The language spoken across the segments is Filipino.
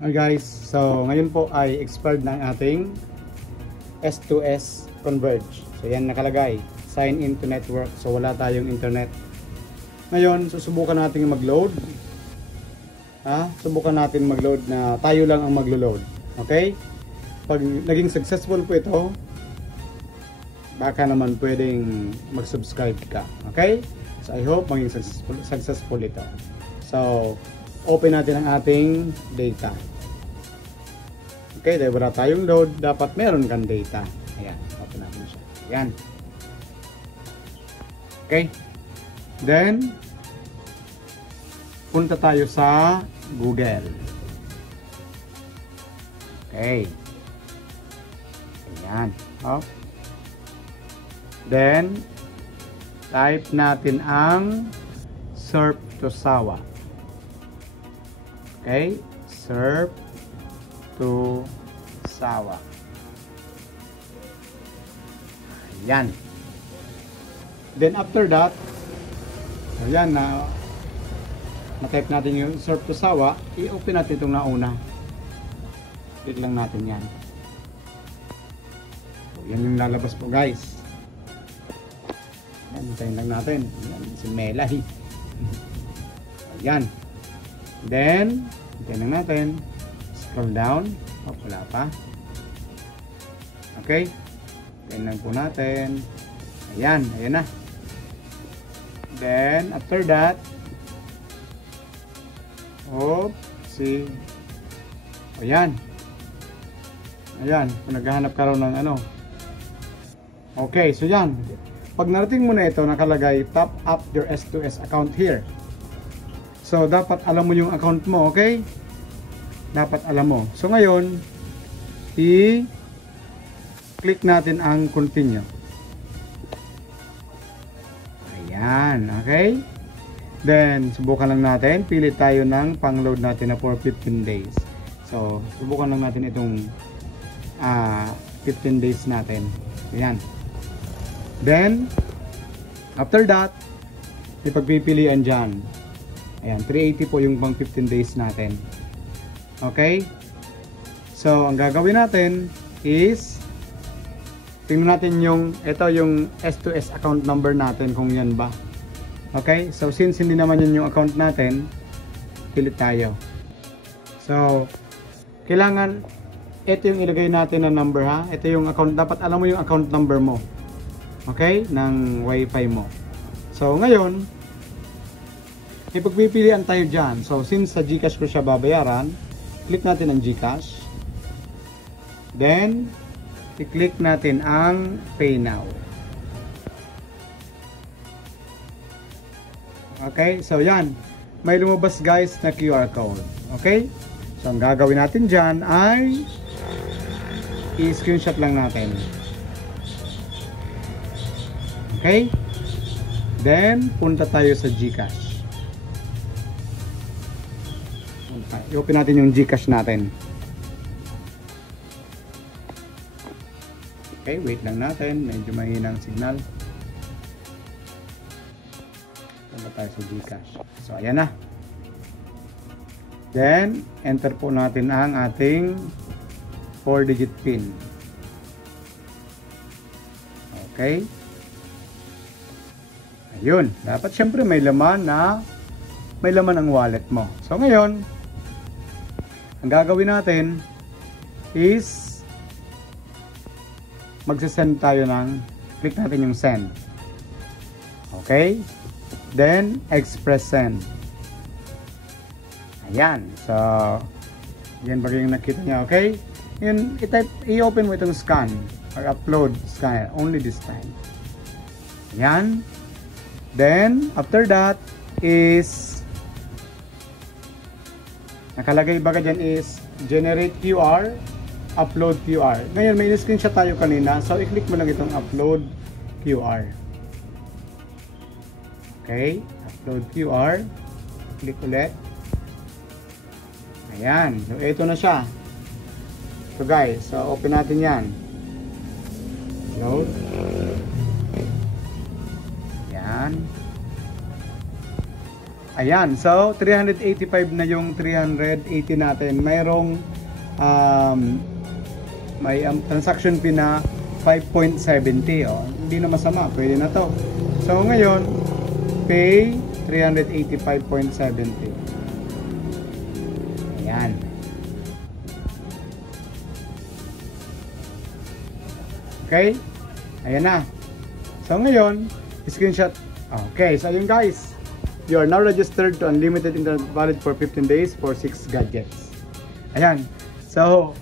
Hi guys, so ngayon po ay expired na ang ating S2S Converge. So yan nakalagay, sign in to network. So wala tayong internet. Ngayon, susubukan natin mag-load. Subukan natin mag-load na tayo lang ang maglo-load. Okay? Pag naging successful po ito, baka naman pwedeng mag-subscribe ka. Okay? So I hope maging successful ito. So, open natin ang ating data. Okay, dahil wala tayong load, dapat meron kang data. Ayan, open natin siya. Ayan. Okay. Then, punta tayo sa Google. Okay. Ayan. Oh. Then, type natin ang surf to sawa. Okay, surf to sawa. Ayan. Then after that, ayan na type natin yung surf to sawa, i-open natin itong nauna. Click lang natin yan. So, yan yung lalabas po guys. Ayan, hintayin lang natin. Ayan, si Melay. Ayan. Then, hintayin lang natin. Scroll down. Oh, wala pa. Okay. Hintayin lang po natin. Ayan, ayan na. Then, after that, see. Ayan. Ayan, kung naghahanap ka raw ng ano. Okay, so yan. Pag narating mo na ito, nakalagay, top up your S2S account here. So, dapat alam mo yung account mo, okay? Dapat alam mo. So, ngayon, i-click natin ang continue. Ayan, okay? Then, subukan lang natin. Pili tayo ng pang-load natin na for 15 days. So, subukan lang natin itong 15 days natin. Ayan. Then, after that, ipagpipilian dyan. Ayan, 380 po yung pang 15 days natin. Okay? So, ang gagawin natin is tingnan natin ito yung S2S account number natin kung yan ba. Okay? So, since hindi naman yun yung account natin, pilit tayo. So, kailangan ito yung ilagay natin na number ha. Ito yung account. Dapat alam mo yung account number mo. Okay? Ng Wi-Fi mo. So, ngayon, ipagpipilian tayo dyan. So, since sa GCash ko siya babayaran, click natin ang GCash. Then, i-click natin ang Pay Now. Okay? So, yan. May lumabas guys na QR code. Okay? So, ang gagawin natin dyan ay i-screenshot lang natin. Okay? Then, punta tayo sa GCash. I-open natin yung GCash natin. Okay, wait lang natin. Medyo mahinang signal. Punta tayo sa GCash. So, ayan na. Then, enter po natin ang ating 4-digit PIN. Okay. Ayun. Dapat syempre may laman ang wallet mo. So, ngayon, ang gagawin natin is magsasend tayo click natin yung send. Okay? Then, express send. Ayan. So, yan ba yung nakita niya? Okay? Yun, i-open mo itong scan or upload scan only this time. Ayan. Then, after that is nakalagay baga dyan is generate QR, upload QR. Ngayon may screenshot tayo kanina, so i-click mo lang itong upload QR. Okay, upload QR. Click ulit. Ayan, so ito na siya. So guys, so open natin yan. Load. Ayan. Ayan, so 385 na yung 380 natin. Mayroong may transaction fee na 5.70. Oh. Hindi na masama, pwede na to. So ngayon, pay 385.70. Ayan. Okay? Ayan na. So ngayon, screenshot. Okay, so yun guys. You are now registered to unlimited internet valid for 15 days for 6 gadgets. Ayan. So,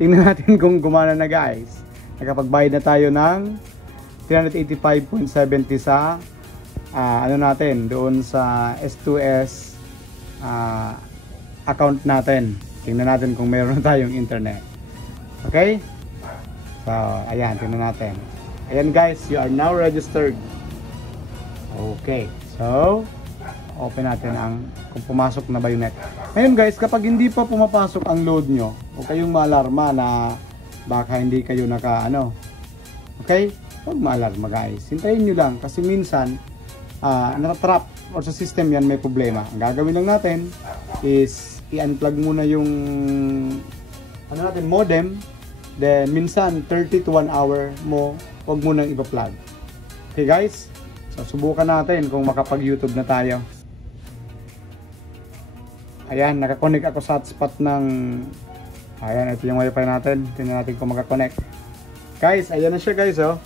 tingnan natin kung gumana na guys. Nakapagbayad na tayo ng 385.70 sa ano natin, doon sa S2S account natin. Tingnan natin kung mayroon tayong internet. Okay? So, ayan, tingnan natin. Ayan guys, you are now registered. Okay. So, open natin ang kung pumasok na ba yung net. Ngayon guys, kapag hindi pa pumapasok ang load nyo, huwag kayong maalarma na baka hindi kayo okay? Huwag maalarma guys. Hintayin nyo lang kasi minsan natatrap or sa system yan may problema. Ang gagawin lang natin is i-unplug muna yung modem. Then minsan 30 to 1 hour mo huwag mo nang ipa-plug. Okay guys? So, subukan natin kung makapag-YouTube na tayo. Ayan, nakakonect ako sa hotspot ng... Ayan, ito yung wifi natin. Tingnan natin kung makakonect. Guys, ayan na siya guys, oh.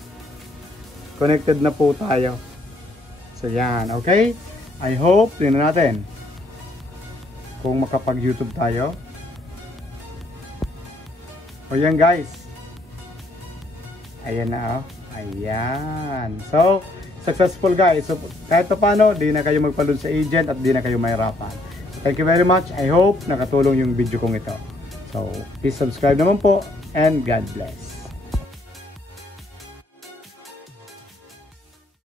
Connected na po tayo. So, yan, okay? I hope, tingnan natin kung makapag-YouTube tayo. O yan guys. Ayan na, oh. Ayan. So, successful guys. So kahit paano, di na kayo magpa-load sa agent at di na kayo mahirapan. So, thank you very much. I hope nakatulong yung video kong ito. So please subscribe naman po and God bless.